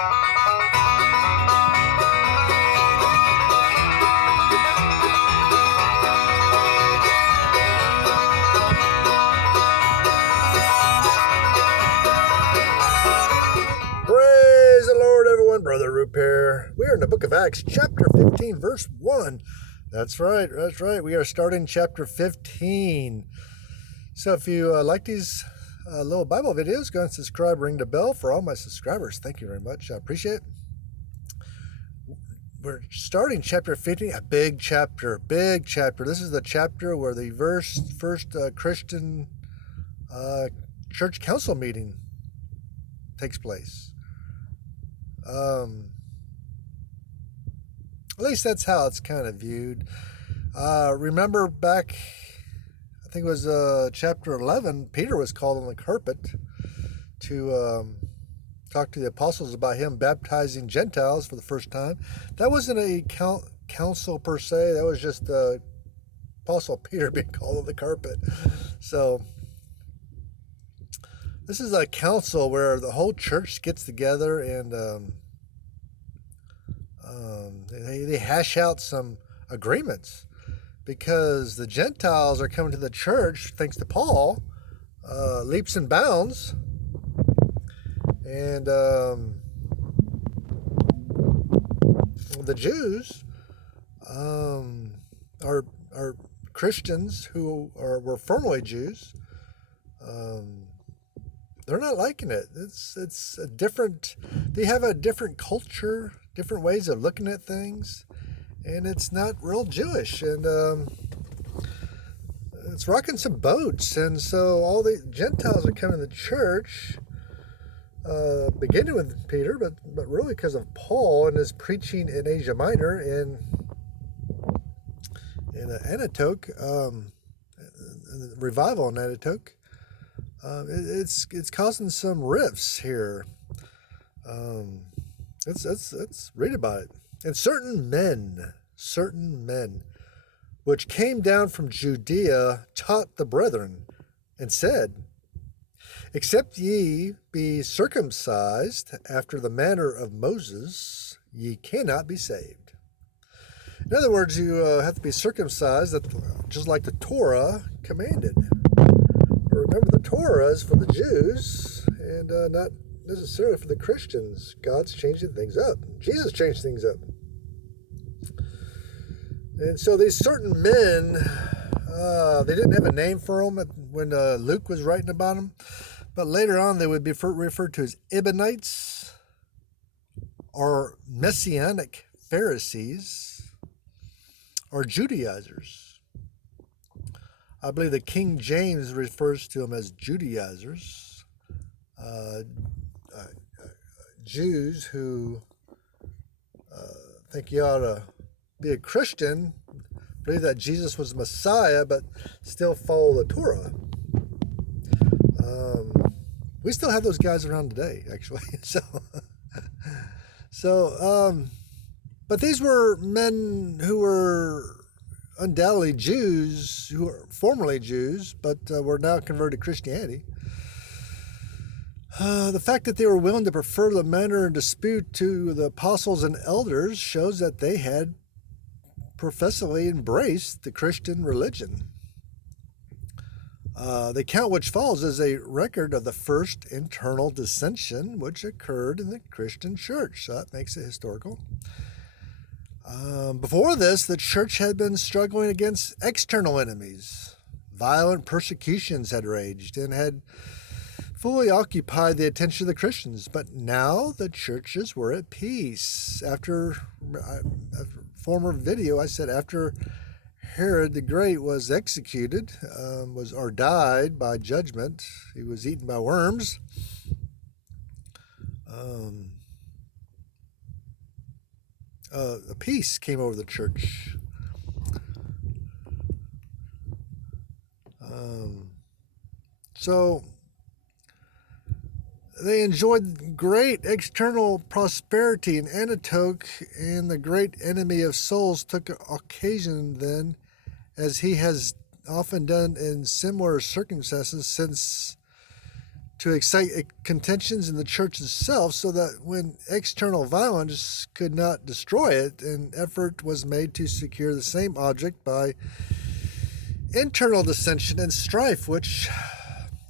Praise the Lord, everyone. Brother Roop here. We are in the book of Acts, chapter 15, verse 1. That's right. We are starting chapter 15. So if you like these little Bible videos, go and subscribe, ring the bell for all my subscribers. Thank you very much. I appreciate it. We're starting chapter 15, a big chapter. This is the chapter where the first Christian church council meeting takes place. At least that's how it's kind of viewed. Remember back, I think it was chapter 11, Peter was called on the carpet to talk to the apostles about him baptizing Gentiles for the first time. That wasn't a council per se. That was just Apostle Peter being called on the carpet. So this is a council where the whole church gets together and they hash out some agreements, because the Gentiles are coming to the church, thanks to Paul, leaps and bounds. And the Jews are Christians who were formerly Jews. They're not liking it. It's a different. They have a different culture, different ways of looking at things, and it's not real Jewish. And it's rocking some boats. And so all the Gentiles are coming to church, beginning with Peter, but really because of Paul and his preaching in Asia Minor in Antioch, revival in Antioch. It's causing some rifts here. Let's read about it. And certain men, which came down from Judea, taught the brethren, and said, Except ye be circumcised after the manner of Moses, ye cannot be saved. In other words, you have to be circumcised, just like the Torah commanded. Remember, the Torah is for the Jews and not necessarily for the Christians. God's changing things up. Jesus changed things up. And so these certain men, they didn't have a name for them when Luke was writing about them, but later on they would be referred to as Ebionites or Messianic Pharisees or Judaizers. I believe the King James refers to them as Judaizers, Jews who think you ought to be a Christian, believe that Jesus was Messiah, but still follow the Torah. We still have those guys around today, actually. But these were men who were undoubtedly Jews, who were formerly Jews, but were now converted to Christianity. The fact that they were willing to prefer the matter in dispute to the apostles and elders shows that they had professedly embraced the Christian religion. The account which follows is a record of the first internal dissension which occurred in the Christian church, so that makes it historical. Before this, the church had been struggling against external enemies. Violent persecutions had raged and had fully occupied the attention of the Christians. But now the churches were at peace. After a former video, I said after Herod the Great was executed, or died by judgment, he was eaten by worms. A peace came over the church. So they enjoyed great external prosperity in Antioch, and the great enemy of souls took occasion then, as he has often done in similar circumstances since to excite contentions in the church itself, so that when external violence could not destroy it, an effort was made to secure the same object by internal dissension and strife, which,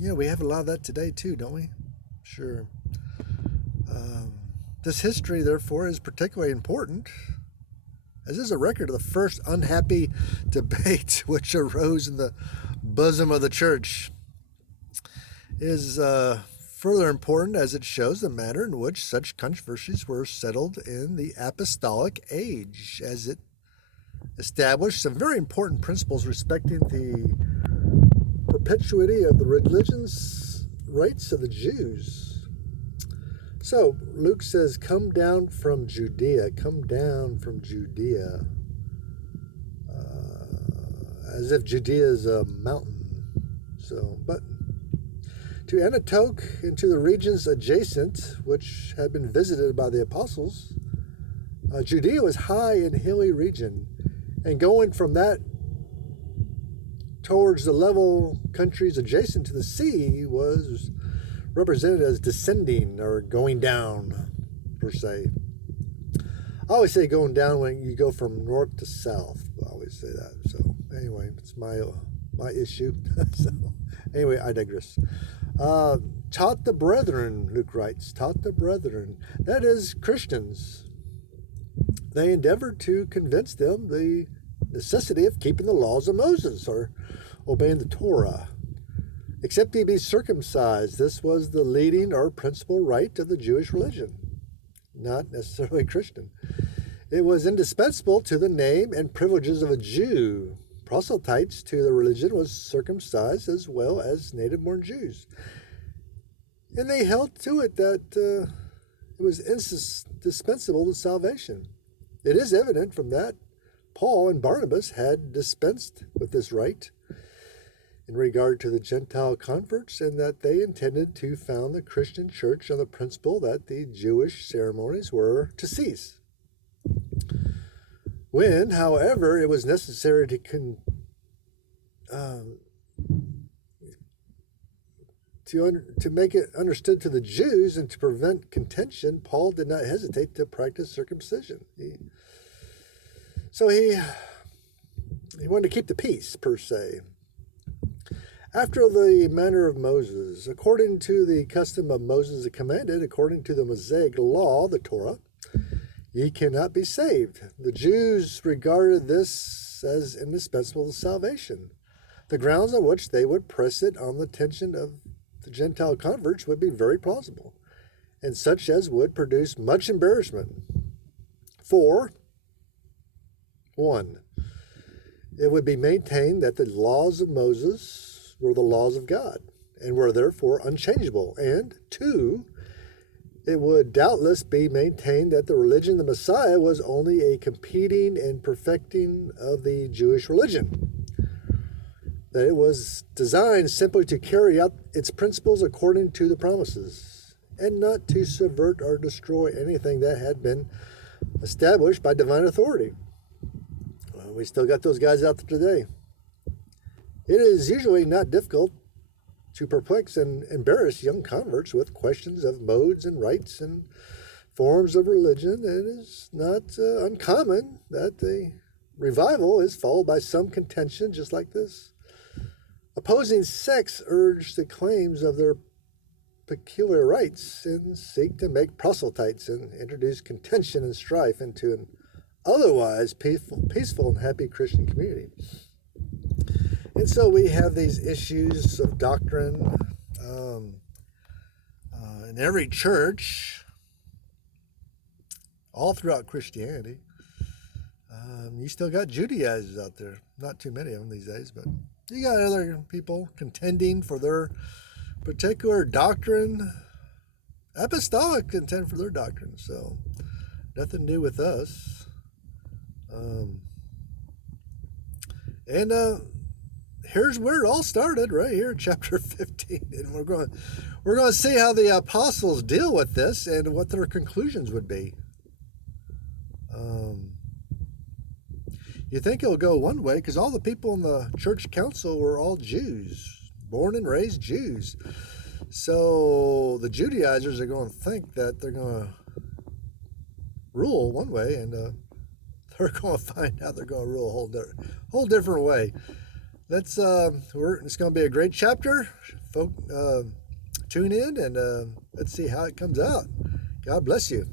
we have a lot of that today too, don't we? Sure. This history, therefore, is particularly important, as is a record of the first unhappy debate which arose in the bosom of the church. It is further important as it shows the manner in which such controversies were settled in the apostolic age, as it established some very important principles respecting the perpetuity of the religion's rights of the Jews. So Luke says, come down from Judea, come down from Judea, as if Judea is a mountain. But to Antioch and to the regions adjacent, which had been visited by the apostles, Judea was high and hilly region, and going from that towards the level countries adjacent to the sea was represented as descending or going down, per se. I always say going down when you go from north to south. I always say that. So anyway, it's my issue. So anyway, I digress. Taught the brethren, Luke writes, taught the brethren, that is, Christians. They endeavored to convince them the necessity of keeping the laws of Moses or obeying the Torah. Except he be circumcised, this was the leading or principal rite of the Jewish religion, not necessarily Christian. It was indispensable to the name and privileges of a Jew. Proselytes to the religion was circumcised as well as native-born Jews. And they held to it that it was indispensable to salvation. It is evident from that Paul and Barnabas had dispensed with this rite in regard to the Gentile converts, and that they intended to found the Christian church on the principle that the Jewish ceremonies were to cease. When, however, it was necessary to make it understood to the Jews and to prevent contention, Paul did not hesitate to practice circumcision. He wanted to keep the peace, per se. After the manner of Moses, according to the custom of Moses commanded, according to the Mosaic law, the Torah, ye cannot be saved. The Jews regarded this as indispensable to salvation. The grounds on which they would press it on the attention of the Gentile converts would be very plausible, and such as would produce much embarrassment. For, 1, it would be maintained that the laws of Moses were the laws of God, and were therefore unchangeable. And 2, it would doubtless be maintained that the religion of the Messiah was only a competing and perfecting of the Jewish religion, that it was designed simply to carry out its principles according to the promises, and not to subvert or destroy anything that had been established by divine authority. Well, we still got those guys out there today. It is usually not difficult to perplex and embarrass young converts with questions of modes and rites and forms of religion. It is not uncommon that the revival is followed by some contention just like this. Opposing sects urge the claims of their peculiar rites and seek to make proselytes and introduce contention and strife into an otherwise peaceful and happy Christian community. And so we have these issues of doctrine in every church, all throughout Christianity. You still got Judaizers out there. Not too many of them these days, but you got other people contending for their particular doctrine. Apostolic contend for their doctrine, so nothing new with us. Here's where it all started, right here, chapter 15, and we're going to see how the apostles deal with this and what their conclusions would be. You think it'll go one way because all the people in the church council were all Jews, born and raised Jews. So the Judaizers are going to think that they're going to rule one way, and they're going to find out they're going to rule a whole different way. It's going to be a great chapter. Tune in and let's see how it comes out. God bless you.